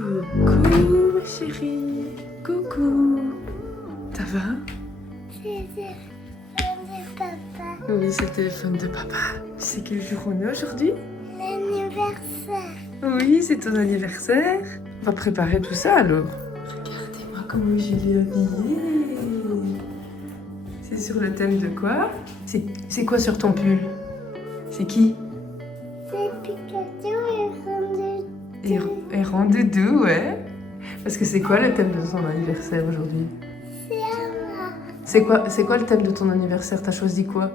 Coucou ma chérie, coucou. Ça va? C'est le téléphone de papa. Oui, c'est le téléphone de papa. Tu sais quel jour on est aujourd'hui? L'anniversaire. Oui, c'est ton anniversaire. On va préparer tout ça alors. Regardez-moi comment je l'ai habillé. C'est sur le thème de quoi? C'est quoi sur ton pull? C'est qui? C'est Pikachu et Randu. Et Randoudou, ouais. Parce que c'est quoi le thème de ton anniversaire aujourd'hui? C'est Anna. C'est quoi le thème de ton anniversaire? T'as choisi quoi?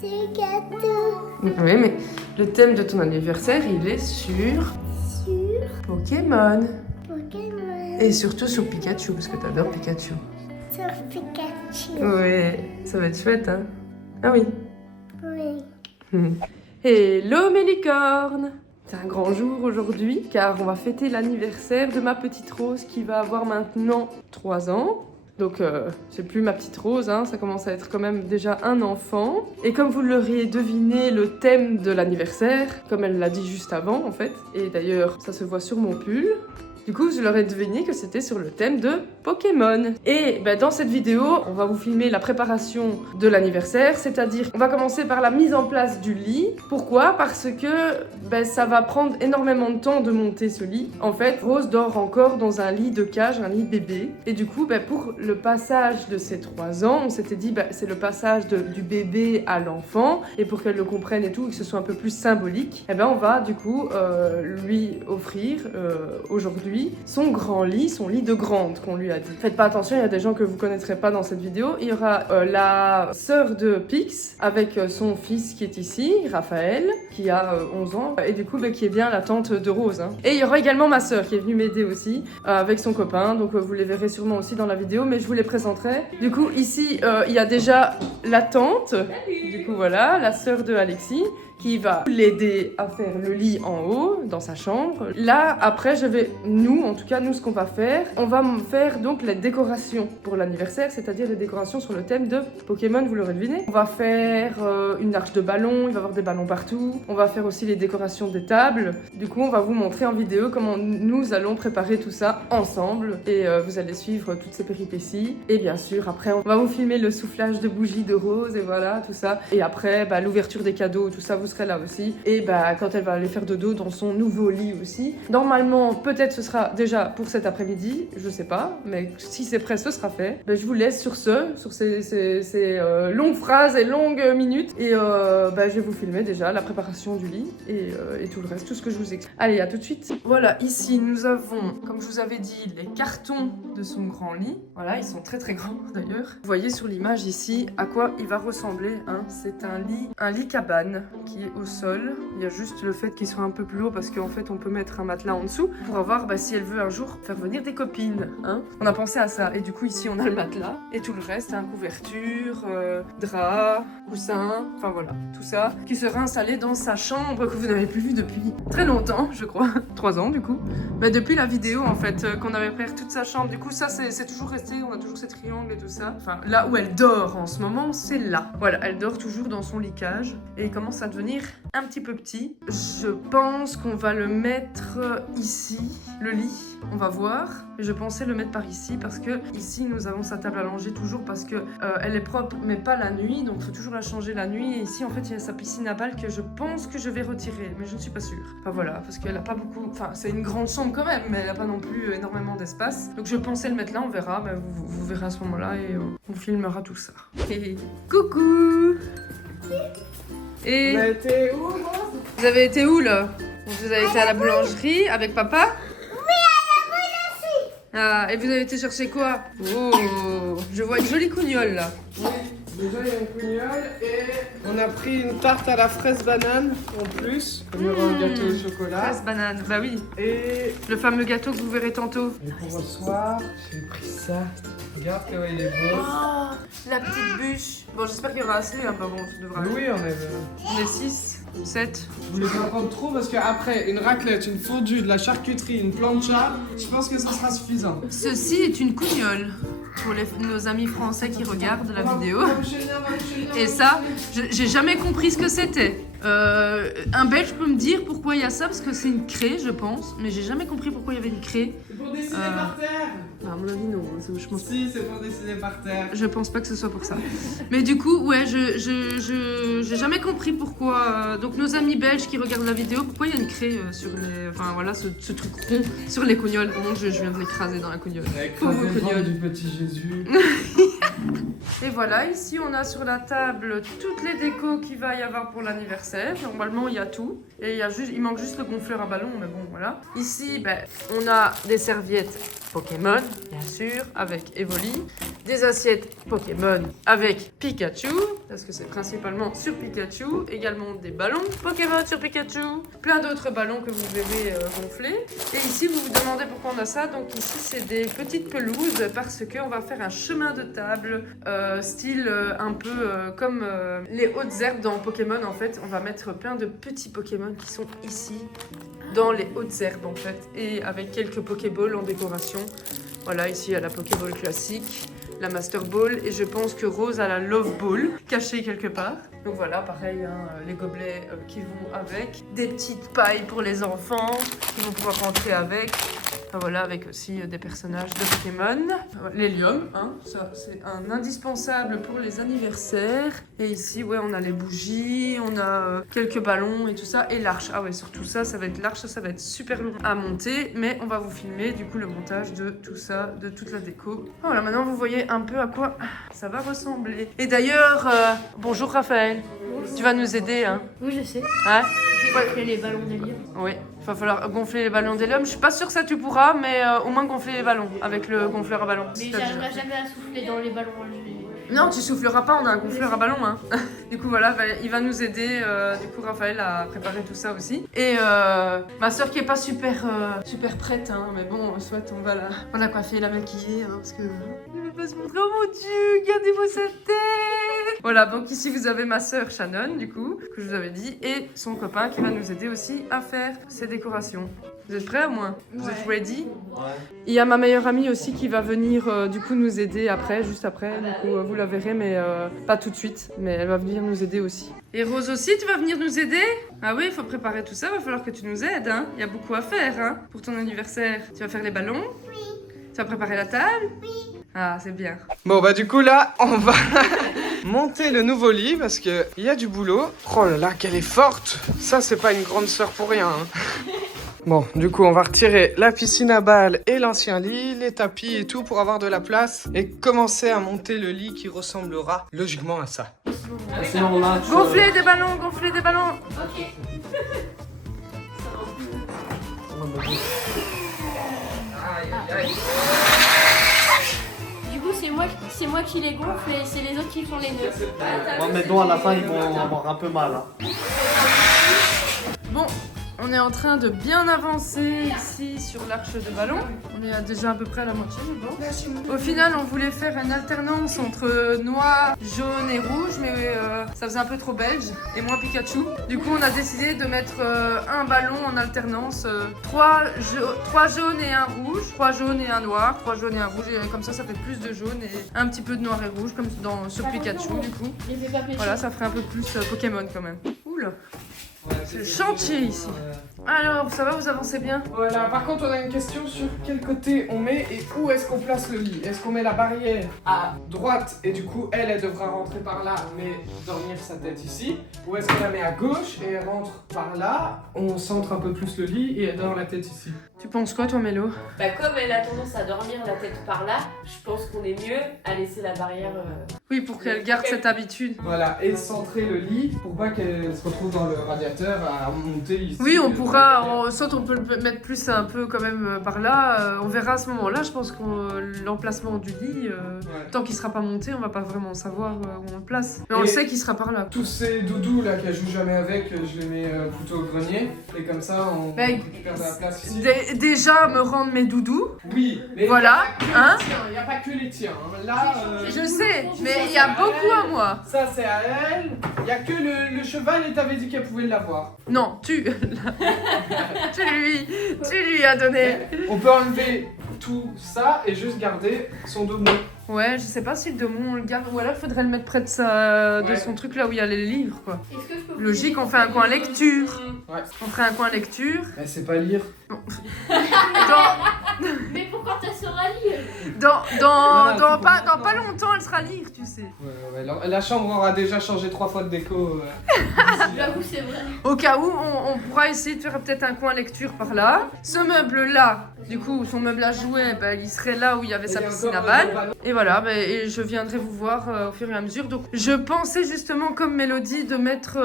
Des gâteaux. Oui, mais le thème de ton anniversaire, il est sur Sur Pokémon. Pokémon. Et surtout sur Pikachu, parce que t'adores Pikachu. Sur Pikachu. Ouais, ça va être chouette, hein? Ah oui. Oui. Hello mes licornes! C'est un grand jour aujourd'hui, car on va fêter l'anniversaire de ma petite Rose qui va avoir maintenant 3 ans. Donc c'est plus ma petite Rose, hein, ça commence à être quand même déjà un enfant. Et comme vous l'auriez deviné, le thème de l'anniversaire, comme elle l'a dit juste avant en fait, et d'ailleurs ça se voit sur mon pull, du coup je leur ai deviné que c'était sur le thème de Pokémon. Et dans cette vidéo, on va vous filmer la préparation de l'anniversaire, c'est-à-dire on va commencer par la mise en place du lit. Pourquoi? Parce que ça va prendre énormément de temps de monter ce lit. En fait, Rose dort encore dans un lit de cage, un lit bébé. Et du coup, pour le passage de ses 3 ans, on s'était dit c'est le passage du bébé à l'enfant. Et pour qu'elle le comprenne et tout, et que ce soit un peu plus symbolique, on va du coup lui offrir aujourd'hui son grand lit, son lit de grande qu'on lui a dit. Faites pas attention, il y a des gens que vous connaîtrez pas dans cette vidéo. Il y aura la sœur de Pix avec son fils qui est ici, Raphaël, qui a 11 ans, et du coup qui est bien la tante de Rose. Hein. Et il y aura également ma sœur qui est venue m'aider aussi avec son copain, donc vous les verrez sûrement aussi dans la vidéo, mais je vous les présenterai. Du coup ici il y a déjà la tante, du coup voilà, la sœur de Alexis, qui va l'aider à faire le lit en haut, dans sa chambre. Là, après, nous, ce qu'on va faire, on va faire donc les décorations pour l'anniversaire, c'est-à-dire les décorations sur le thème de Pokémon, vous l'aurez deviné. On va faire une arche de ballon, il va y avoir des ballons partout. On va faire aussi les décorations des tables. Du coup, on va vous montrer en vidéo comment nous allons préparer tout ça ensemble. Et vous allez suivre toutes ces péripéties. Et bien sûr, après, on va vous filmer le soufflage de bougies de Rose et voilà, tout ça. Et après, l'ouverture des cadeaux, tout ça, vous serez là aussi. Et quand elle va aller faire dodo dans son nouveau lit aussi. Normalement, peut-être ce sera déjà pour cet après-midi, je sais pas, mais si c'est prêt, ce sera fait. Je vous laisse sur ces longues phrases et longues minutes. Et je vais vous filmer déjà la préparation du lit et tout le reste, tout ce que je vous explique. Allez, à tout de suite. Voilà, ici nous avons, comme je vous avais dit, les cartons de son grand lit. Voilà, ils sont très très grands d'ailleurs. Vous voyez sur l'image ici à quoi il va ressembler. Hein. C'est un lit cabane qui est au sol. Il y a juste le fait qu'il soit un peu plus haut parce qu'en fait on peut mettre un matelas en dessous pour avoir, si elle veut un jour faire venir des copines. Hein. On a pensé à ça. Et du coup ici on a le matelas et tout le reste, couverture, drap, coussin, enfin voilà, tout ça qui sera installé dans sa chambre que vous n'avez plus vue depuis très longtemps, je crois. 3 ans du coup. Depuis la vidéo en fait qu'on avait préparé toute sa chambre. Du coup ça c'est toujours resté, on a toujours ces triangles et tout ça. Enfin là où elle dort en ce moment, c'est là. Voilà, elle dort toujours dans son lit cage et il commence à devenir un petit peu petit. Je pense qu'on va le mettre ici, le lit. On va voir. Je pensais le mettre par ici parce que ici nous avons sa table à langer toujours parce que elle est propre mais pas la nuit, donc il faut toujours la changer la nuit. Et ici en fait il y a sa piscine à balles que je pense que je vais retirer, mais je ne suis pas sûre. Enfin voilà, parce qu'elle a pas beaucoup. Enfin c'est une grande chambre quand même, mais elle a pas non plus énormément d'espace. Donc je pensais le mettre là, on verra. Vous verrez à ce moment-là et on filmera tout ça. Et coucou. Et On a été où, Rose? vous avez été où là? Vous avez été à la boulangerie avec papa? Ah, et vous avez été chercher quoi? Oh, je vois une jolie cougnole là. Oui, déjà il y a une cougnole et on a pris une tarte à la fraise banane en plus, comme il y aura un gâteau au chocolat. Fraise banane, bah oui. Et Le fameux gâteau que vous verrez tantôt. pour ce soir, j'ai pris ça. Regarde comment il est beau. Oh, la petite bûche. Bon, j'espère qu'il y aura assez, hein, bon, ça devra aller. Oui, On est 6, 7. je voulais pas prendre trop parce qu'après, une raclette, une fondue, de la charcuterie, une plancha, je pense que ça sera suffisant. Ceci est une cougnole pour nos amis français qui regardent la vidéo. Et ça, j'ai jamais compris ce que c'était. Un Belge peut me dire pourquoi il y a ça, parce que c'est une craie, je pense, mais j'ai jamais compris pourquoi il y avait une craie. C'est pour dessiner par terre. À mon avis, non. Je pense Si, c'est pour dessiner par terre. Je pense pas que ce soit pour ça. Mais du coup, ouais, j'ai jamais compris pourquoi. Donc, nos amis belges qui regardent la vidéo, pourquoi il y a une craie sur les. Enfin, voilà, ce truc rond sur les cognoles. Mon Dieu, je viens de l'écraser dans la cognole. Pauvre cognole du petit Jésus. Et voilà, ici, on a sur la table toutes les décos qu'il va y avoir pour l'anniversaire. Normalement, il y a tout. Et il manque juste le gonfleur à ballon, mais bon, voilà. Ici, ben, on a des serviettes Pokémon, bien sûr, avec Evoli. Des assiettes Pokémon avec Pikachu, parce que c'est principalement sur Pikachu. Également des ballons Pokémon sur Pikachu. Plein d'autres ballons que vous verrez gonfler. Et ici, vous vous demandez pourquoi on a ça. Donc ici, c'est des petites pelouses parce qu'on va faire un chemin de table style un peu comme les hautes herbes dans Pokémon en fait. On va mettre plein de petits Pokémon qui sont ici dans les hautes herbes en fait, et avec quelques Pokéballs en décoration. Voilà, ici il y a la Pokéball classique, la Master Ball, et je pense que Rose a la Love Ball cachée quelque part. Donc voilà, pareil, hein, les gobelets qui vont avec, des petites pailles pour les enfants qui vont pouvoir rentrer avec. Enfin, voilà, avec aussi des personnages de Pokémon. L'hélium, hein, ça c'est un indispensable pour les anniversaires. Et ici, ouais, on a les bougies, on a quelques ballons et tout ça. Et l'arche, ah ouais, surtout ça va être l'arche, ça va être super long à monter. Mais on va vous filmer du coup le montage de tout ça, de toute la déco. Voilà, maintenant vous voyez un peu à quoi ça va ressembler. Et d'ailleurs, bonjour Raphaël. Bonjour. Tu vas nous aider, hein? Oui, je sais. Hein? J'ai gonflé les ballons d'hélium. Oui, il va falloir gonfler les ballons d'hélium. Je suis pas sûre que ça tu pourras, mais au moins gonfler les ballons avec le gonfleur à ballon. Mais j'arriverai jamais à souffler dans les ballons. Non, tu souffleras pas, on a un gonfleur à ballon. Hein. Du coup, voilà, il va nous aider, du coup, Raphaël, à préparer tout ça aussi. Et ma soeur qui est pas super prête, hein, mais bon, soit on a coiffé, la maquillée, hein, parce que... Elle va pas se montrer, oh mon Dieu, regardez-moi sa tête. Voilà, donc ici, vous avez ma soeur Shannon, du coup, que je vous avais dit, et son copain qui va nous aider aussi à faire ces décorations. Vous êtes prêts au moins? Vous êtes ready? Ouais. Il y a ma meilleure amie aussi qui va venir du coup nous aider après, juste après. Du coup vous la verrez, mais pas tout de suite. Mais elle va venir nous aider aussi. Et Rose aussi, tu vas venir nous aider? Ah oui, il faut préparer tout ça, il va falloir que tu nous aides. Hein. Il y a beaucoup à faire hein, pour ton anniversaire. Tu vas faire les ballons? Oui. Tu vas préparer la table? Oui. Ah, c'est bien. Bon bah du coup là, on va monter le nouveau lit parce qu'il y a du boulot. Oh là là, qu'elle est forte! Ça, c'est pas une grande sœur pour rien. Hein. Bon, du coup, on va retirer la piscine à balles et l'ancien lit, les tapis et tout pour avoir de la place et commencer à monter le lit qui ressemblera logiquement à ça. Sinon, là, gonfler des ballons, gonfler des ballons. Ok. Du coup, c'est moi qui les gonfle et c'est les autres qui font les nœuds. Moi, mes doigts à la fin, ils vont avoir un peu mal. Hein. Bon. On est en train de bien avancer ici sur l'arche de ballon. On est déjà à peu près à la moitié, je pense. Au final, on voulait faire une alternance entre noir, jaune et rouge, mais ça faisait un peu trop belge et moins Pikachu. Du coup, on a décidé de mettre un ballon en alternance, 3 jaunes et un rouge, 3 jaunes et un noir, 3 jaunes et un rouge. Et comme ça fait plus de jaune et un petit peu de noir et rouge, comme sur Pikachu, du coup. Voilà, ça ferait un peu plus Pokémon quand même. Oula! C'est le chantier ici. Alors, ça va, vous avancez bien? Voilà, par contre, on a une question sur quel côté on met et où est-ce qu'on place le lit. Est-ce qu'on met la barrière à droite et du coup, elle devra rentrer par là, mais dormir sa tête ici? Ou est-ce qu'on la met à gauche et elle rentre par là, on centre un peu plus le lit et elle dort la tête ici? Tu penses quoi, toi, Mélo? Bah, comme elle a tendance à dormir la tête par là, je pense qu'on est mieux à laisser la barrière... Oui, pour qu'elle garde cette habitude. Voilà, et centrer le lit pour pas qu'elle se retrouve dans le radiateur à monter ici. Oui, on pourra, soit on peut le mettre plus un peu quand même par là. On verra à ce moment-là, je pense que l'emplacement du lit, tant qu'il sera pas monté, on va pas vraiment savoir où on le place. Mais on le sait qu'il sera par là. Tous ces doudous là qu'elle joue jamais avec, je les mets plutôt au grenier. Et comme ça, on récupère de la place ici. Déjà, me rendre mes doudous. Oui, mais voilà, il n'y a pas que les tiens. Là, je sais, mais il y a beaucoup à moi. Ça, c'est à elle. Il n'y a que le cheval et t'avais dit qu'elle pouvait l'avoir. Non, tu lui as donné. On peut enlever tout ça et juste garder son double. Ouais, je sais pas si le Domon on le garde ou alors il faudrait le mettre près de sa... de Ouais. son truc là où il y a les livres quoi. Est-ce que je peux Logique, on fait un coin lecture. Ouais. On ferait un coin lecture. Mais c'est pas lire. Dans, Mais pourquoi ta sœur à lire Non, dans pas longtemps, elle sera lire, tu sais. Ouais, la chambre aura déjà changé 3 fois de déco. J'avoue, c'est vrai. Au cas où, on pourra essayer de faire peut-être un coin lecture par là. Ce meuble-là, du coup, son meuble à jouets, ben, il serait là où il y avait sa piscine à balles. Et voilà, ben, et je viendrai vous voir au fur et à mesure. Donc, je pensais justement, comme Mélodie, de mettre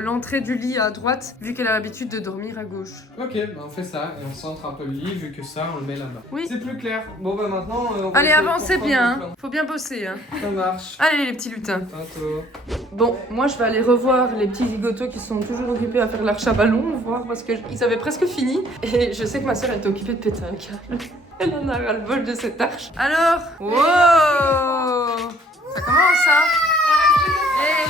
l'entrée du lit à droite, vu qu'elle a l'habitude de dormir à gauche. Ok, bah on fait ça et on centre un peu le lit vu que ça on le met là-bas. Oui. C'est plus clair. Bon bah maintenant on va Allez, essayer de avancez comprendre bien, le hein. Faut bien bosser. Hein. plan. Ça marche. Allez, les petits lutins. Tantôt. Bon, moi je vais aller revoir les petits zigotos qui sont toujours occupés à faire l'arche à ballon, voir parce qu'ils avaient presque fini. Et je sais que ma soeur était occupée de péter un câble. Elle en a ras le bol de cette arche. Alors, wow, ça commence, hein. Hé,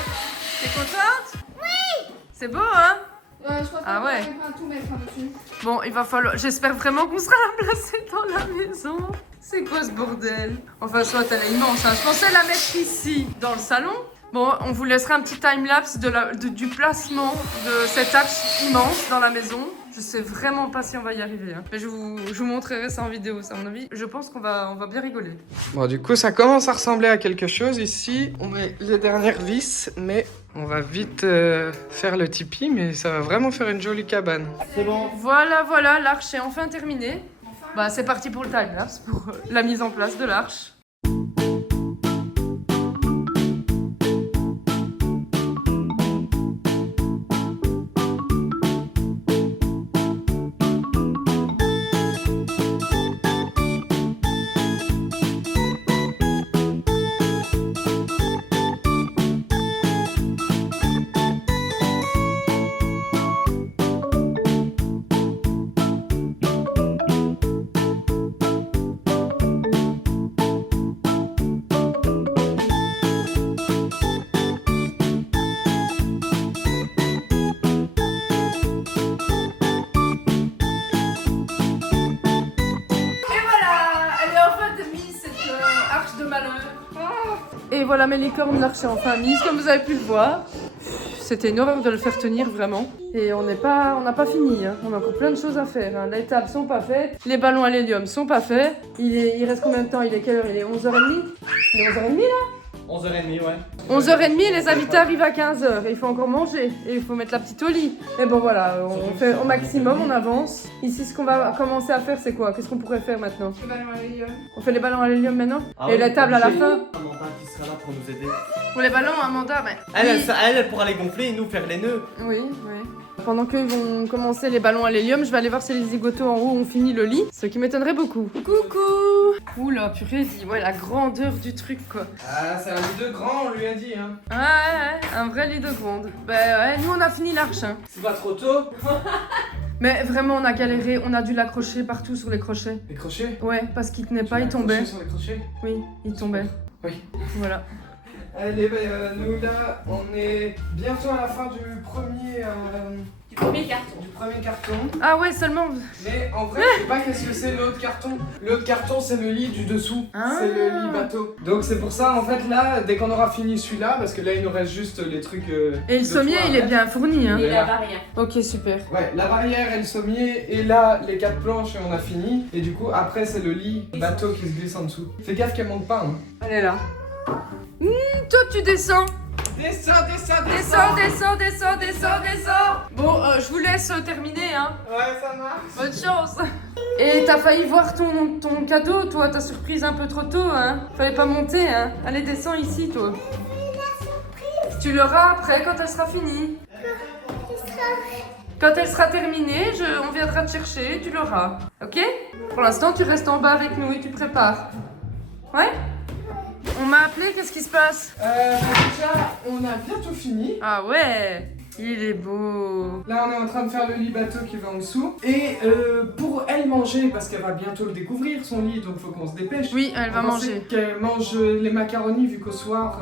t'es contente? Oui. C'est beau, hein. Je crois Ah ouais. qu'on va tout mettre dessus. Bon, il va falloir... J'espère vraiment qu'on sera la placer dans la maison. C'est quoi ce bordel? Enfin, soit elle est immense, hein. Je pensais la mettre ici, dans le salon. Bon, on vous laissera un petit time-lapse du placement de cette arche immense dans la maison. Je sais vraiment pas si on va y arriver. Hein. Mais je vous montrerai ça en vidéo, ça, à mon avis. Je pense qu'on va bien rigoler. Bon du coup ça commence à ressembler à quelque chose ici. On met les dernières vis mais on va vite faire le tipi mais ça va vraiment faire une jolie cabane. C'est bon. Voilà, l'arche est enfin terminée. Bah, c'est parti pour le time-lapse, pour la mise en place de l'arche. Et voilà mes licornes, l'arche est enfin mise, comme vous avez pu le voir. C'était une horreur de le faire tenir, vraiment. Et on n'a pas fini, hein. On a encore plein de choses à faire. Hein. Les tables sont pas faites, les ballons à l'hélium sont pas faits. Il reste combien de temps? Il est quelle heure? Il est 11h30? Il est 11h30 là? 11h30, ouais. 11h30 et les invités arrivent à 15h. Et il faut encore manger. Et il faut mettre la petite au lit. Et bon voilà, on fait au maximum, on avance. Ici, ce qu'on va commencer à faire, c'est quoi? Qu'est-ce qu'on pourrait faire maintenant? Les ballons à l'hélium. On fait les ballons à l'hélium maintenant? Ah Et ouais, la table à la obligé. fin? Amanda qui sera là pour nous aider. Pour les ballons, Amanda, ben... Elle, oui. elle pourra les gonfler et nous faire les nœuds. Oui, oui. Pendant qu'ils vont commencer les ballons à l'hélium, je vais aller voir si les zigotos en haut ont fini le lit, ce qui m'étonnerait beaucoup. Coucou! Oula, purée, dis-moi la grandeur du truc, quoi. Ah c'est un lit de grand on lui a dit hein. Ouais, un vrai lit de gronde. Ben ouais, nous on a fini l'arche, hein. C'est pas trop tôt? Mais vraiment, on a galéré, on a dû l'accrocher partout sur les crochets. Les crochets? Ouais, parce qu'il tenait pas, Tu il l'as tombait. accroché sur les crochets? Oui, il tombait. Oui. Voilà. Allez, bah, nous là, on est bientôt à la fin du premier carton. Ah ouais, seulement... Mais en vrai, je sais pas qu'est-ce que c'est l'autre carton. L'autre carton, c'est le lit du dessous. Ah. C'est le lit bateau. Donc c'est pour ça, en fait, là, dès qu'on aura fini celui-là, parce que là, il nous reste juste les trucs. Et le sommier, il est bien fourni, hein. Et la barrière. Ok, super. Ouais, la barrière et le sommier, et là, les 4 planches, et on a fini. Et du coup, après, c'est le lit bateau qui se glisse en dessous. Fais gaffe qu'elle monte pas, hein. Elle est là. Toi, tu descends. Descends. Descends. Bon, je vous laisse terminer, hein. Ouais, ça marche. Bonne chance. Et t'as failli voir ton cadeau, toi, ta surprise un peu trop tôt, hein. Fallait pas monter, hein. Allez, descends ici, toi. Tu l'auras après, quand elle sera finie. Quand elle sera terminée, on viendra te chercher, tu l'auras. Ok? Pour l'instant, tu restes en bas avec nous et tu prépares. Ouais? On m'a appelé, qu'est-ce qui se passe? Déjà, on a bientôt fini. Ah ouais, il est beau. Là, on est en train de faire le lit bateau qui va en dessous. Et pour elle manger, parce qu'elle va bientôt le découvrir, son lit, donc faut qu'on se dépêche. Oui, elle va On pensait manger. qu'elle mange les macaronis, vu qu'au soir,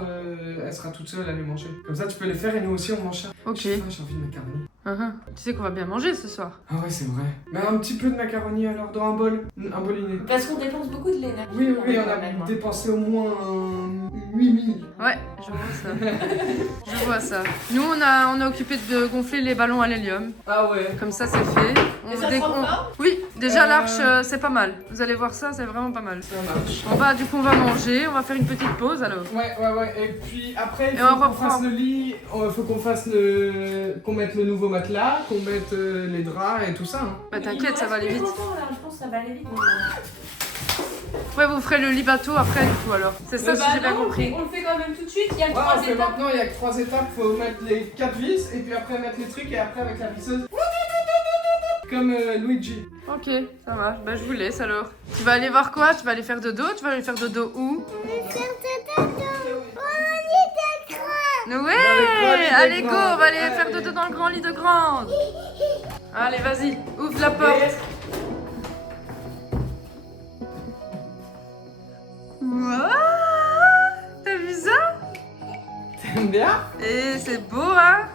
elle sera toute seule à les manger. Comme ça, tu peux les faire et nous aussi on mange ça. Ok. J'ai faim, j'ai envie de macaroni. Tu sais qu'on va bien manger ce soir. Ah ouais, c'est vrai. Mais un petit peu de macaroni alors dans un bol. Un boliné. Parce qu'on dépense beaucoup de l'énergie. Oui, oui, on quand même, a hein. dépensé au moins 8000. Ouais, je vois ça. Je vois ça. Nous, on a occupé de gonfler les ballons à l'hélium. Ah ouais. Comme ça, c'est fait. Et ça prend pas? Oui, déjà l'arche, c'est pas mal. Vous allez voir ça, c'est vraiment pas mal. Ça marche. Du coup, on va manger. On va faire une petite pause alors. Ouais. Et puis après, il Et faut on qu'on reprend. fasse le lit, il faut qu'on fasse qu'on mette le nouveau matelas, qu'on mette les draps et tout ça. Hein. Bah t'inquiète, ça va aller vite. Je pense que ça va aller vite. Ouais, vous ferez le lit bateau après du coup alors. C'est ça si j'ai bien compris. On le fait quand même tout de suite, il y a Ouais, 3 parce que étapes. maintenant il y a que 3 étapes, faut mettre les 4 vis et puis après mettre les trucs et après avec la visseuse. Comme Luigi. Ok, ça marche. Bah je vous laisse alors. Tu vas aller voir quoi? Tu vas aller faire dodo? Tu vas aller faire dodo où? Ouais! Allez go, on va aller faire dodo dans le grand lit de grande. Allez, vas-y, ouvre la porte. Wow! T'as vu ça? T'aimes bien? Et c'est beau, hein?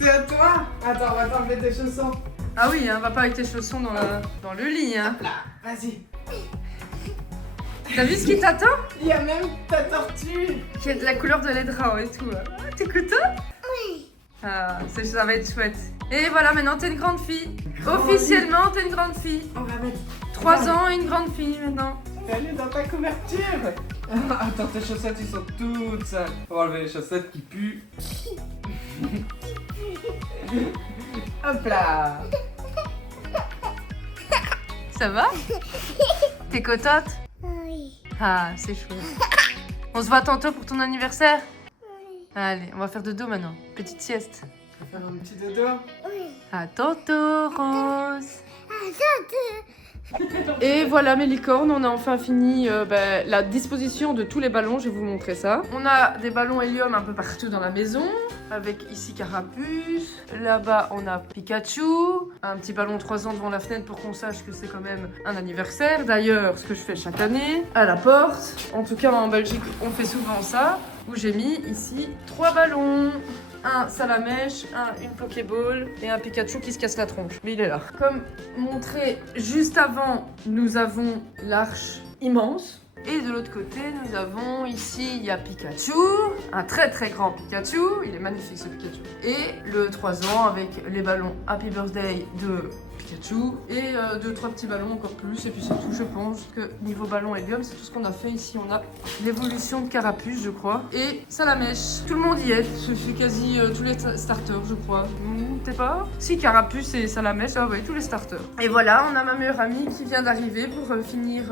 C'est à toi. Attends, on va t'enlever tes chaussons. Ah oui, hein, va pas avec tes chaussons dans le lit, hein. Là, vas-y. T'as vu ce qui t'attend? Il y a même ta tortue. Qui a de la couleur de les draps et tout. Hein. Ah, t'es content? Oui. Ah, ça va être chouette. Et voilà, maintenant t'es une grande fille. Officiellement, t'es une grande fille. On va mettre. 3 ans et une grande fille maintenant. Elle est dans ta couverture. Attends, tes chaussettes, ils sont toutes sales. On va enlever les chaussettes qui puent. Hop là. Ça va? T'es contente? Oui. Ah, c'est chouette. On se voit tantôt pour ton anniversaire? Oui. Allez, on va faire dodo maintenant. Petite sieste. On va faire un petit dodo. À tantôt, Rose. Et voilà mes licornes, on a enfin fini la disposition de tous les ballons, je vais vous montrer ça. On a des ballons hélium un peu partout dans la maison, avec ici Carapuce, là-bas on a Pikachu, un petit ballon 3 ans devant la fenêtre pour qu'on sache que c'est quand même un anniversaire. D'ailleurs, ce que je fais chaque année, à la porte, en tout cas en Belgique on fait souvent ça, où j'ai mis ici 3 ballons. Un Salamèche, une Pokéball et un Pikachu qui se casse la tronche. Mais il est là. Comme montré juste avant, nous avons l'arche immense. Et de l'autre côté, nous avons ici, il y a Pikachu, un très très grand Pikachu. Il est magnifique ce Pikachu. Et le 3 ans avec les ballons Happy Birthday de Pikachu et 2-3 petits ballons encore plus. Et puis c'est tout, je pense que niveau ballon hélium, c'est tout ce qu'on a fait ici. On a l'évolution de Carapuce, je crois. Et Salamèche. Tout le monde y est. Je fais quasi tous les starters, je crois. T'es pas? Si, Carapuce et Salamèche, ah ouais, tous les starters. Et voilà, on a ma meilleure amie qui vient d'arriver pour finir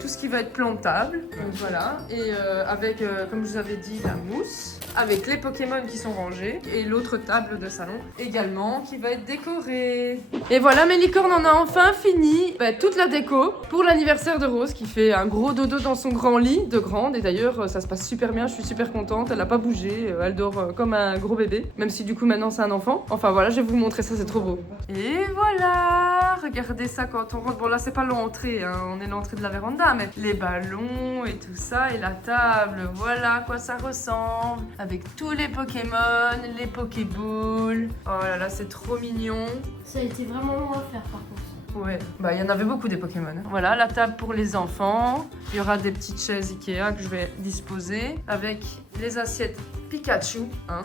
tout ce qui va être plantable. Donc voilà. Et avec, comme je vous avais dit, la mousse. Avec les Pokémon qui sont rangés. Et l'autre table de salon également qui va être décorée. Et voilà, mes licornes, on a enfin fini toute la déco pour l'anniversaire de Rose qui fait un gros dodo dans son grand lit de grande. Et d'ailleurs, ça se passe super bien, je suis super contente. Elle a pas bougé, elle dort comme un gros bébé. Même si du coup maintenant c'est un enfant. Enfin voilà, je vais vous montrer ça, c'est trop beau. Et voilà, regardez ça quand on rentre. Bon là c'est pas l'entrée, hein. On est l'entrée de la véranda, mais les ballons et tout ça et la table, voilà à quoi ça ressemble. Avec tous les Pokémon, les Pokéballs. Oh là là, c'est trop mignon. Ça a été vraiment long à faire par contre. Ouais, bah il y en avait beaucoup des Pokémon. Voilà, la table pour les enfants. Il y aura des petites chaises Ikea que je vais disposer avec les assiettes Pikachu. Hein.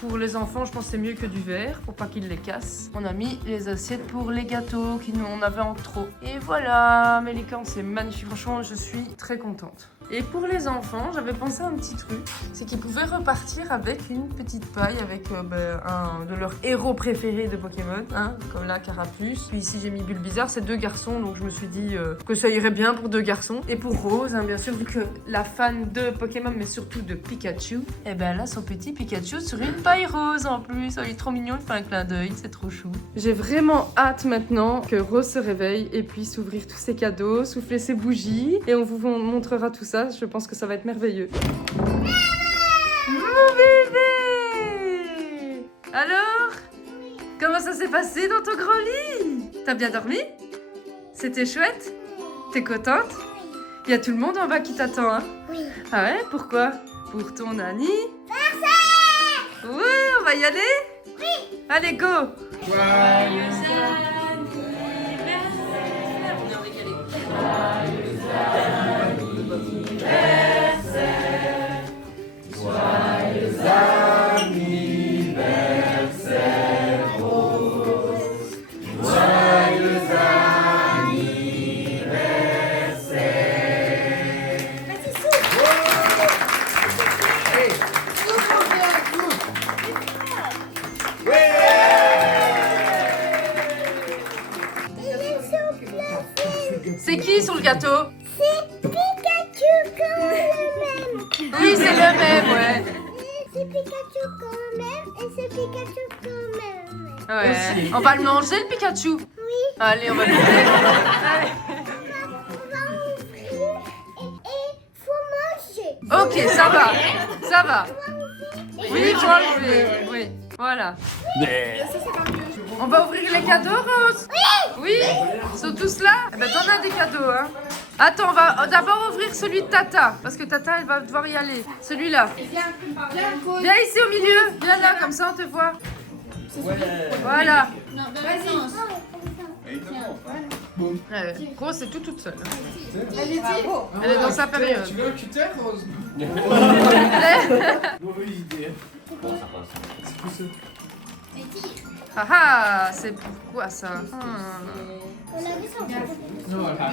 Pour les enfants, je pense que c'est mieux que du verre pour pas qu'ils les cassent. On a mis les assiettes pour les gâteaux qui nous en avait en trop. Et voilà, mes licornes, c'est magnifique. Franchement, je suis très contente. Et pour les enfants, j'avais pensé à un petit truc, c'est qu'ils pouvaient repartir avec une petite paille avec un de leurs héros préférés de Pokémon, hein, comme là Carapuce. Puis ici j'ai mis Bulbizarre, c'est 2 garçons, donc je me suis dit que ça irait bien pour 2 garçons. Et pour Rose, hein, bien sûr, vu que la fan de Pokémon, mais surtout de Pikachu, et ben là son petit Pikachu sur une paille rose en plus. Oh, il est trop mignon, il fait un clin d'œil, c'est trop chou. J'ai vraiment hâte maintenant que Rose se réveille et puisse ouvrir tous ses cadeaux, souffler ses bougies, et on vous montrera tout ça. Je pense que ça va être merveilleux. Mon bébé! Alors? Comment ça s'est passé dans ton grand lit? T'as bien dormi? C'était chouette? T'es contente? Il y a tout le monde en bas qui t'attend, hein? Oui. Ah ouais? Pourquoi? pour ton anniversaire. Oui, on va y aller? Oui. Allez, go. Joyeux anniversaire. On est en décalé. C'est qui sur le gâteau? C'est Pikachu quand même. Oui, c'est le même, ouais. C'est Pikachu quand même et c'est Pikachu quand même. Ouais. On va le manger, le Pikachu? Oui. Allez, on va le manger. On va ouvrir et faut manger. Ok, ça va. Ça va. Oui, il faut enlever. Oui, voilà. On va ouvrir les cadeaux, Rose? Oui. Ils sont tous là? Eh ben, t'en as des cadeaux, hein. Attends, on va d'abord ouvrir celui de Tata, parce que Tata, elle va devoir y aller. Celui-là. Viens ici au milieu. Viens là, comme ça, on te voit. Voilà. Rose, c'est toute seule. Hein. Elle est dans sa période. Tu veux un cutter, Rose? Mauvaise idée. Ah ah, c'est pourquoi ça? On a vu ça. Voilà.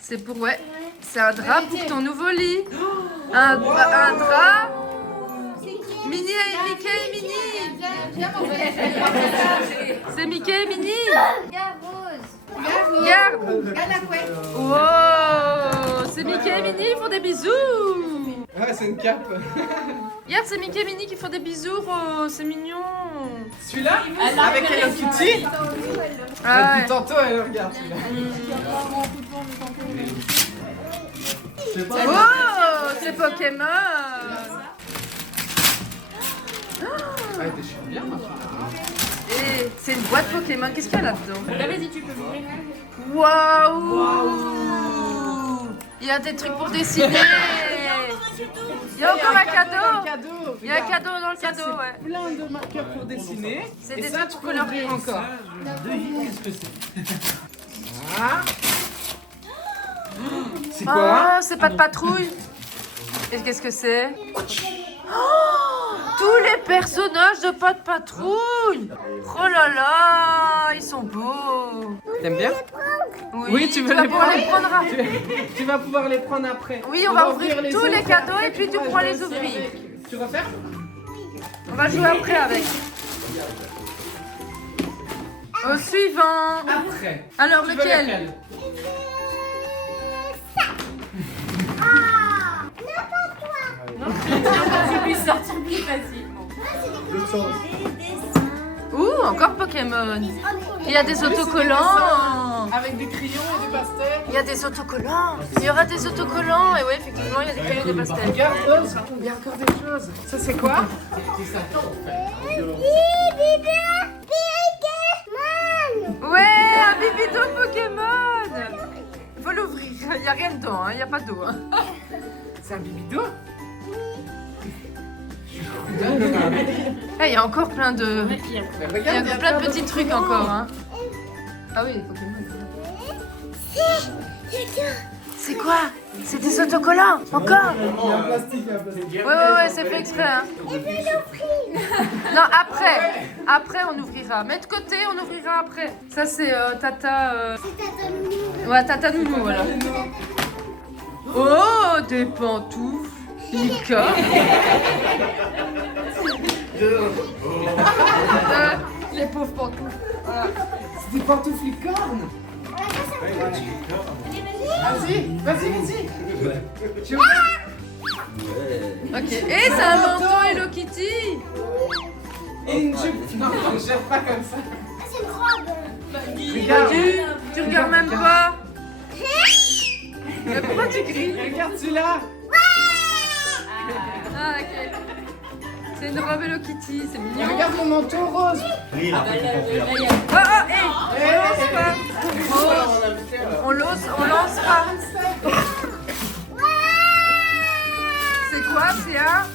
C'est pour, ouais, c'est un drap pour ton nouveau lit. Un drap. Mickey et Minnie. C'est Mickey et Minnie. Regarde. Wow, c'est Mickey et Minnie, ils font des bisous. Ouais, c'est une cape. Regarde, c'est Mickey et Minnie qui font des bisous, Rose, c'est mignon. Celui-là? Avec Hello Kitty? Ah, Depuis tantôt, elle regarde celui-là. Oh, c'est Pokémon. Ouais, t'es sûr bien, ma fille. Et c'est une boîte Pokémon, qu'est-ce qu'il y a là-dedans? Vas-y, tu peux m'ouvrir. Waouh! Il y a des trucs pour dessiner. Il y a encore un cadeau. Il y a un cadeau dans le cadeau, ouais. Plein de marqueurs pour dessiner. C'est Et des ça, trucs tu pour peux colorier. ouvrir encore. Qu'est-ce que c'est? Ah. C'est quoi? Ah, c'est pas de patrouille. Et qu'est-ce que c'est? Oh, tous les personnages de Pas de Patrouille. Oh là là, ils sont beaux. T'aimes bien? Oui, tu veux vas les pouvoir prendre? les prendre après. Tu vas pouvoir les prendre après. Oui, on va va ouvrir tous autres, les cadeaux et après, puis tu pourras pourras les jouer aussi ouvrir. avec. Tu vas faire? On va jouer après avec. Au suivant. Après. Alors, Tu veux lequel? laquelle? Tu puisses sortir plus facilement. Ouh, encore Pokémon. Il y a des autocollants. Avec des crayons et des pastels. Il y a des autocollants. Il y aura des autocollants. Et oui, effectivement, il y a des crayons et des pastels. Regarde, Rose, il y a encore des choses. Ça, c'est quoi? Ouais, un bibito Pokémon. Il faut l'ouvrir. Il n'y a rien dedans, hein. Il n'y a pas d'eau. Hein. C'est un bibido? Eh, il y a encore plein de... Il y a plein de petits trucs encore. Hein. Ah oui, Pokémon. C'est quoi? C'est des autocollants? Encore? Ouais, c'est fait exprès. Hein. Non, après. Après, on ouvrira. Mets de côté, on ouvrira après. Ça, c'est Tata... Ouais, Tata Nounou, voilà. Oh, des pantoufles. Mika. Les pauvres pantoufles. Voilà. C'est des pantoufles licornes. Vas-y. Ok. Et c'est un manteau Hello Kitty. Et une jupe. Non, on ne gère pas comme ça. C'est une robe. Regarde. Tu regardes même pas. Mais pourquoi tu cries? Regarde celui-là. Ah, ok. C'est une robe Hello Kitty, c'est mignon. Regarde mon manteau rose. Oui, il a fait tout complet. Ah, on lance pas. On lance pas. C'est quoi? C'est un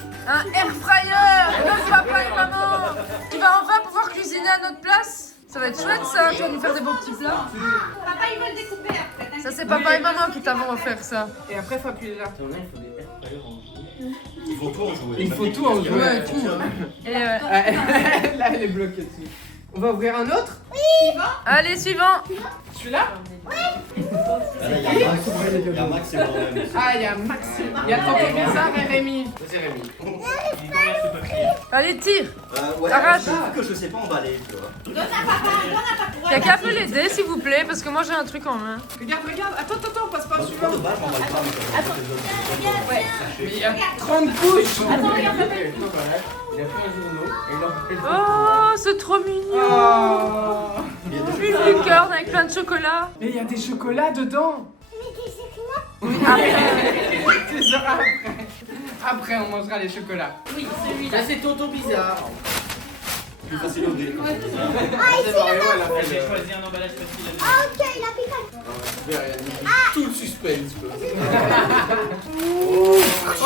air fryer. Notre papa et maman. Tu vas enfin pouvoir cuisiner à notre place? Ça va être chouette ça, tu vas nous faire des beaux petits plats. Papa, il va le découper après. Ça c'est papa et maman qui t'avont offert ça. Et après, faut appuyer là. Il faut tout en jouer. Il faut tout en jouer. Ouais, tout. Et Là, elle est bloquée dessus. On va ouvrir un autre? allez, suivant. Celui-là? Là, il y a Max. Il y a Max et moi-même. Ah, il y a Max. Il y a Trophée Bizarre et Rémi. C'est Rémi. Allez, tire. Ouais, Arrache. que je sais pas emballer, tu vois. Donne à papa. Y'a qu'à peu l'aider s'il vous plaît, parce que moi j'ai un truc en main. Regarde, regarde. Attends, passe pas Moi, celui-là. pour de base, j'emballe pas, mais comme Mais il y a 30 couches. Attends, regarde, papa. Il a pris un journaux et il a Oh, c'est trop mignon. Oh. Une licorne avec plein de chocolat. Mais il y a des chocolats dedans. Mais des chocolats. Tu sauras après. Après, on mangera les chocolats. Oui, celui-là. Ça c'est Tonton Bizarre. plus facile à ouvrir. C'est Mario, elle a fait. J'ai choisi un emballage facile à Ah, ok, il a piqué. tout le suspense. Oh,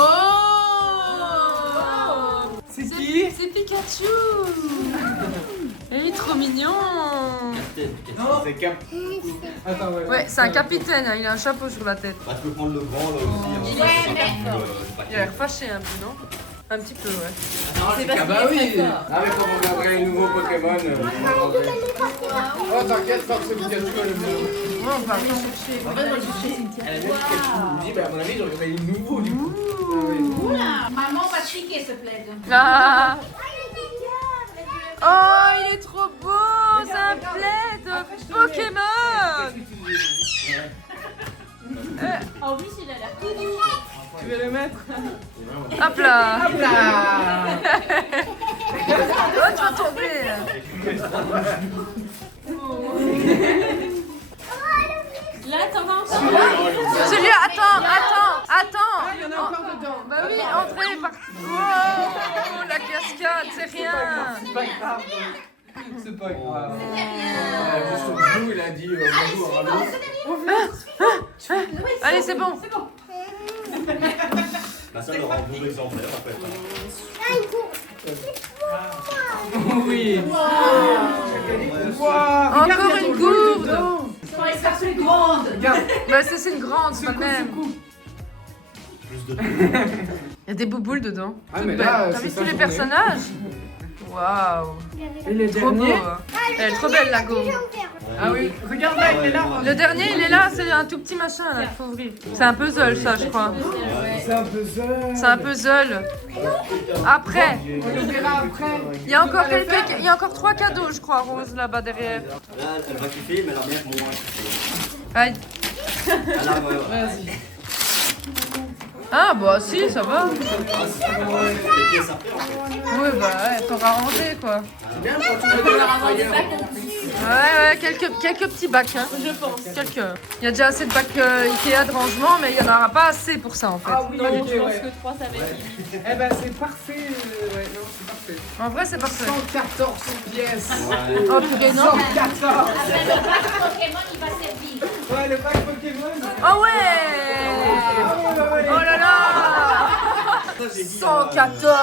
C'est qui? c'est Pikachu. Il est trop mignon. C'est Cap. Attends, ouais. Ouais, c'est un capitaine, hein, il a un chapeau sur la tête. Bah, tu peux prendre le grand là aussi. Il hein. Il a l'air fâché un peu, non? Un petit peu, ouais. C'est parce qu'il est très fort. Ah, mais quand on regarderait les nouveaux Pokémon. Oh, t'inquiète, pas que c'est Pikachu le mieux. Moi, on parle. En fait, moi, elle a même Pikachu. Je me dis, bah, à mon avis, j'aurais regardé les nouveaux du coup. Oula, maman va te piquer ce plaid. Ah. Oh, il est trop beau, c'est un plaid Pokémon. En plus, il a l'air tout doux. Tu veux le mettre? Hop là. Hop là. Oh, tu vas tomber. Là, t'en vas encore. Celui-là, attends. Il y en a encore dedans. Bah oui, André, par... Oh, la cascade, c'est rien. C'est pas grave. C'est pas grave. Juste au bout, il a dit bonjour à l'autre. Allez, c'est bon. Bah, ça, il aura un double exemplaire en fait. Oui. Wow, Encore une gourde. Pour les faire plus grandes. Regarde, Bah c'est une grande, c'est pas le même. Plus de Il y a des bouboules dedans. Ah, Toutes mais belles. là, T'as c'est vu sa tous les journée. personnages? Waouh. Et le Trop beau. dernier? Hein. Elle est trop belle la gourde. Ah oui, regarde là, il est là. Le dernier, il est là, c'est un tout petit machin là, qu'il faut ouvrir. C'est un puzzle ça, je crois. C'est un puzzle. C'est un puzzle. Après, On le verra après. il y a encore il y a encore 3 cadeaux, je crois, Rose, là-bas derrière. Là, elle va kiffer, mais la mère moins kiffer. Aïe. Ah là, ouais, ouais. Vas-y. Ah bah si, ça va. Les pièces après, en fait. Ouais, bah ouais, t'auras rangé quoi. C'est bien quand tu veux Ouais, quelques petits bacs, hein. Je pense. Quelques. Il y a déjà assez de bacs Ikea de rangement, mais il n'y en aura pas assez pour ça en fait. Ah oui, ok, ouais. que 3, ça va être. Eh ben, c'est parfait. Ouais, non, c'est parfait. En vrai, c'est parfait. 114 pièces. Ouais. Oh purée, non. 114. Après le bac Pokémon, il va servir. Ouais, le pack Pokémon. Oh ouais. Oh là là. Ça, j'ai dit, 114.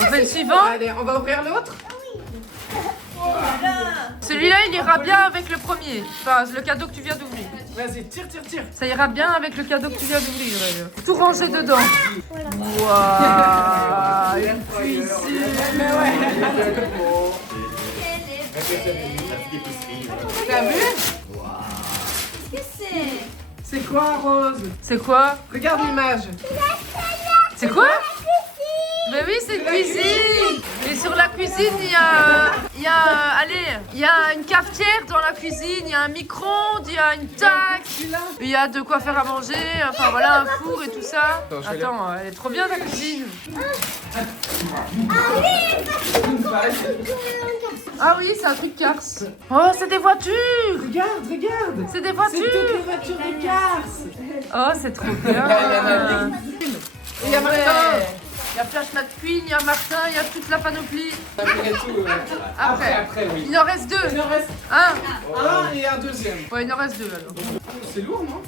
On fait le suivant. Allez, on va ouvrir l'autre. Celui-là, il ira bien avec le premier. Enfin, le cadeau que tu viens d'ouvrir. Vas-y, tire. Ça ira bien avec le cadeau que tu viens d'ouvrir. d'ailleurs. Tout ranger dedans. Waouh. Une cuisine. Mais ouais. La petite épicerie. T'as vu? Qu'est-ce que c'est? C'est quoi, Rose? C'est quoi? Regarde l'image. C'est quoi? Mais oui, c'est une cuisine. Et sur la cuisine, il y a une cafetière dans la cuisine, il y a un micro-ondes, il y a une taxe, il y a de quoi faire à manger, enfin voilà, un four et tout ça. Attends, elle est trop bien ta cuisine. Ah oui, c'est un truc Cars. Oh, c'est des voitures. Regarde. C'est des C'est voitures. toutes les voitures de Cars. Oh, c'est trop bien. Il y a maintenant Il y a Flash McQueen, il y a Martin, il y a toute la panoplie. Après tout, après, oui. Il en reste 2. Il en reste Un. un et un deuxième. Ouais, il en reste 2 alors. C'est lourd, non?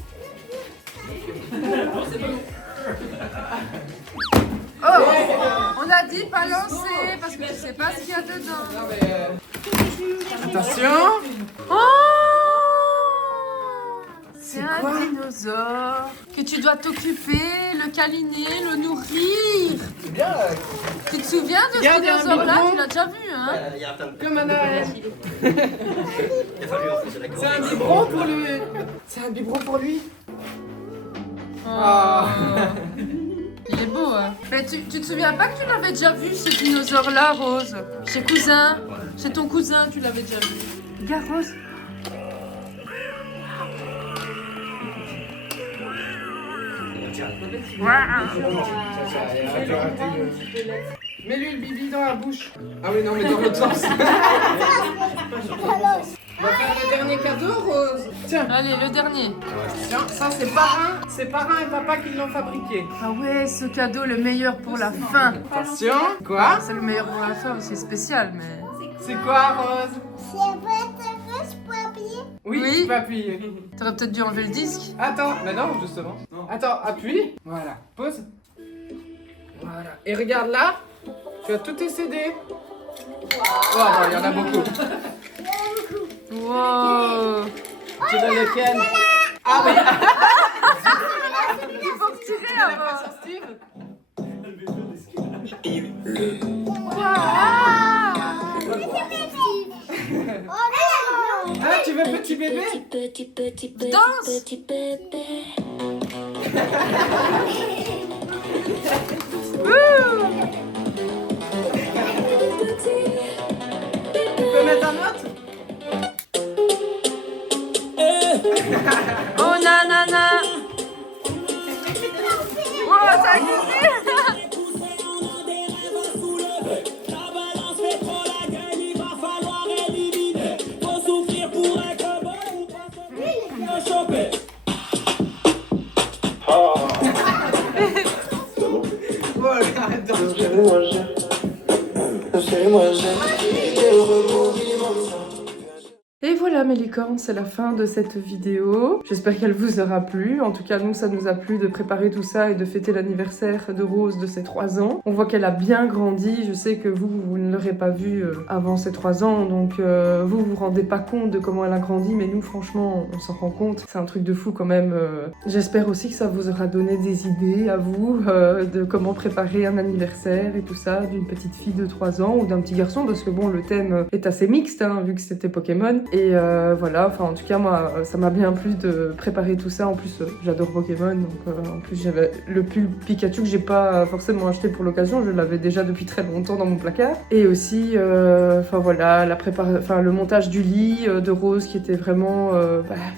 Oh, on a dit pas lancer parce que tu sais pas ce qu'il y a dedans. Non, mais, attention. Oh, c'est un dinosaure que tu dois t'occuper, le câliner, le nourrir. C'est bien. Tu te souviens de ce Regarde, il y a un dinosaure-là? biberon. Tu l'as déjà vu, hein? Il y a plein de Comme un Noël. Il a fallu enfoncer la C'est un biberon pour lui. C'est un biberon pour lui. Ah. Il est beau, hein? Mais tu te souviens pas que tu l'avais déjà vu, ce dinosaure-là, Rose? Chez cousin? Chez ton cousin, tu l'avais déjà vu. Regarde, Rose. Mets-lui le bibi dans la bouche. Ah oui, non, mais dans l'autre sens. On va faire le dernier cadeau, Rose. Tiens, Allez, le dernier. tiens, ça c'est parrain et papa qui l'ont fabriqué. Ah ouais, ce cadeau, le meilleur pour la fin. Attention. Quoi? C'est le meilleur pour la fin, c'est spécial, mais... C'est quoi, Rose? C'est pas je peux appuyer. Oui, Oui. tu peux appuyer. T'aurais peut-être dû enlever le disque. Attends, mais non, justement. Attends, appuie. Voilà, pose. Voilà. Et regarde là, tu as tous tes CD. Oh, il y en a beaucoup. Wow. Tu veux lequel? Ah oui. Il faut que tu réailles avant. Ah, tu veux petit bébé? Danse. Tu peux mettre un autre? Oh nanana. Oh, ça a glissé. Et voilà mes licornes, c'est la fin de cette vidéo. J'espère qu'elle vous aura plu. En tout cas, nous, ça nous a plu de préparer tout ça et de fêter l'anniversaire de Rose de ses 3 ans. On voit qu'elle a bien grandi. Je sais que vous ne l'aurez pas vue avant ses 3 ans, donc vous vous rendez pas compte de comment elle a grandi, mais nous, franchement, on s'en rend compte. C'est un truc de fou quand même. J'espère aussi que ça vous aura donné des idées à vous de comment préparer un anniversaire et tout ça d'une petite fille de 3 ans ou d'un petit garçon, parce que bon, le thème est assez mixte, hein, vu que c'était Pokémon. Et voilà, enfin en tout cas moi ça m'a bien plu de préparer tout ça. En plus j'adore Pokémon, donc en plus j'avais le pull Pikachu que j'ai pas forcément acheté pour l'occasion, je l'avais déjà depuis très longtemps dans mon placard. Et aussi enfin voilà, le montage du lit de Rose qui était vraiment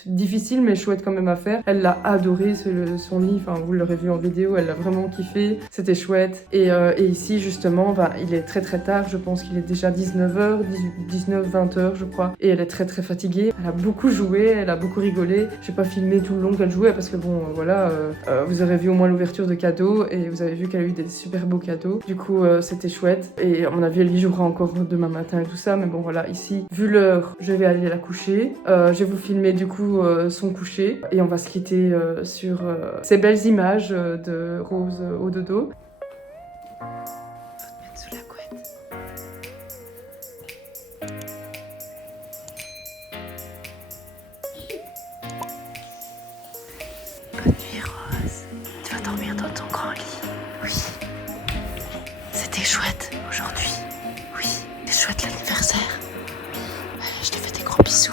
difficile mais chouette quand même à faire. Elle l'a adoré son lit, enfin vous l'aurez vu en vidéo, elle l'a vraiment kiffé, c'était chouette. Et ici justement il est très très tard, je pense qu'il est déjà 19h, 19-20h je crois, et elle est très fatiguée. Elle a beaucoup joué, elle a beaucoup rigolé. J'ai pas filmé tout le long qu'elle jouait parce que bon voilà, vous aurez vu au moins l'ouverture de cadeaux et vous avez vu qu'elle a eu des super beaux cadeaux. Du coup c'était chouette et à mon avis elle y jouera encore demain matin et tout ça, mais bon voilà, ici vu l'heure je vais aller la coucher. Je vais vous filmer du coup son coucher et on va se quitter sur ces belles images de Rose au dodo. Faut te mettre sous la couette. Bonne nuit Rose, tu vas dormir dans ton grand lit. Oui, c'était chouette aujourd'hui. Oui, c'était chouette l'anniversaire. Je te fais des gros bisous.